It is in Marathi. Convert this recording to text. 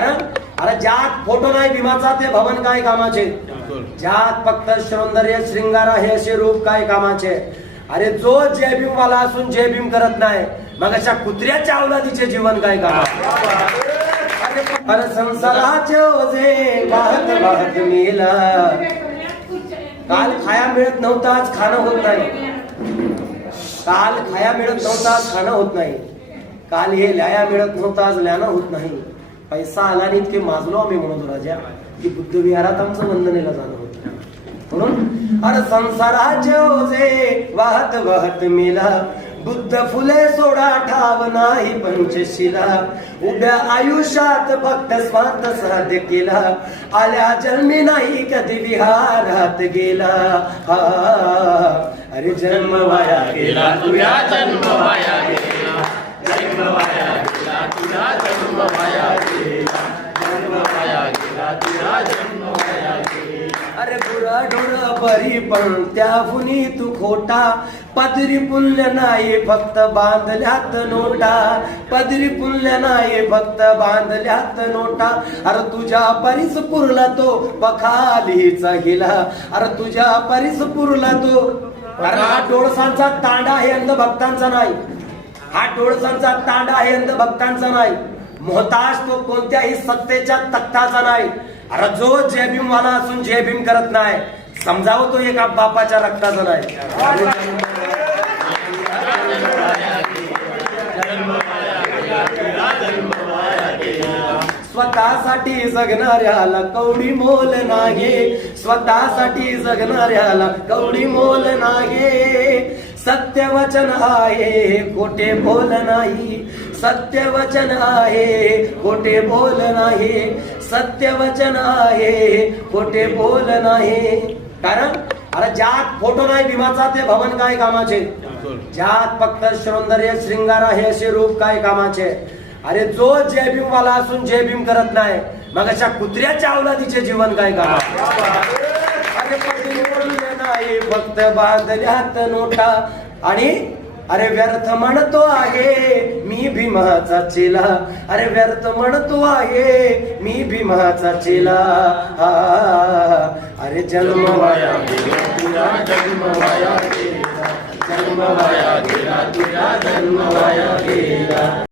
कारण अरे ज्यात फोटो नाही भीमाचा ते भवन काय कामाचे, ज्यात फक्त सौंदर्य श्रृंगार आहे असे रूप काय कामाचे. अरे जो जय भीम वाला असून जय भीम करत नाही मग अशा कुत्र्याच्या अवलादीचे जीवन काय कामाचे. अरे संसाराचे ओझे वाहत वाहत मेला, काल खाया मिळत नव्हता आज खाणं होत नाही, काल खाया मिळत नव्हता आज खाणं होत नाही, काल हे ल्याया मिळत नव्हता आज ल्यानं होत नाही. पैसा आला आणि इतके माजलो आम्ही म्हणतो राजा की बुद्ध विहारात आमचं वंदनेला जाणं होत. म्हणून अरे संसाराचे ओझे वाहत वाहत मेला, बुद्ध फुले सोडा ठाव नाही पंचशिला, उभ्या आयुष्यात फक्त स्वार्थ साध्य केला, आल्या जन्मी नाही कधी विहारात गेला. अरे जन्म वाया गेला तुझ्या जन्म वाया गेला, जन्म वाया गेला तुझा जन्म वाया गेला, जन्म वाया गेला तुझा जन्म वाया गेला. अरे बुरा ढोर बरी पण त्याहुनी तू खोटा, पदरी पुण्य नाही फक्त बांधल्यात नोटा, पदरी पुण्य नाही फक्त बांधल्यात नोटा. अरे तुझ्या परीस पुरला तो पखालीचा गेला, अरे तुझ्या परीस पुरला तो. कारण हा डोळसांचा तांडा आहे अंध भक्तांचा नाही, हा डोळसांचा तांडा आहे अंध भक्तांचा नाही, मोहताज तो कोणत्याही सत्तेच्या तख्ताचा नाही. अरे जो जय भीम वाला असून जय भीम करत नाही समजावं तो एका बापाच्या रक्ताचा नाही. स्वतःसाठी जगणाऱ्याला कवडी मोल नाही, स्वतःसाठी जगणाऱ्याला कवडी मोल नाही. सत्य वचन आहे खोटे बोल नाही, सत्य वचन आहे खोटे बोल नाही, सत्य वचन आहे खोटे बोल नाही. कारण अरे ज्यात फोटो नाही भीमाचा ते भवन काय कामाचे, ज्यात फक्त सौंदर्य श्रृंगार आहे असे रूप काय कामाचे. अरे जो जय भीम वाला असून जय भीम करत नाही मग अशा कुत्र्याच्या अवलादीचे जीवन काय कामाचे. अरे नाही फक्त बांधल्यात नोटा, आणि अरे व्यर्थ म्हणतो आहे मी भीमाचा चेला, अरे व्यर्थ म्हणतो आहे मी भीमाचा चेला. अरे जन्म वाया गेला तुझा जन्म वाया गेला, जन्म वाया गेला तुझा जन्म वाया गेला.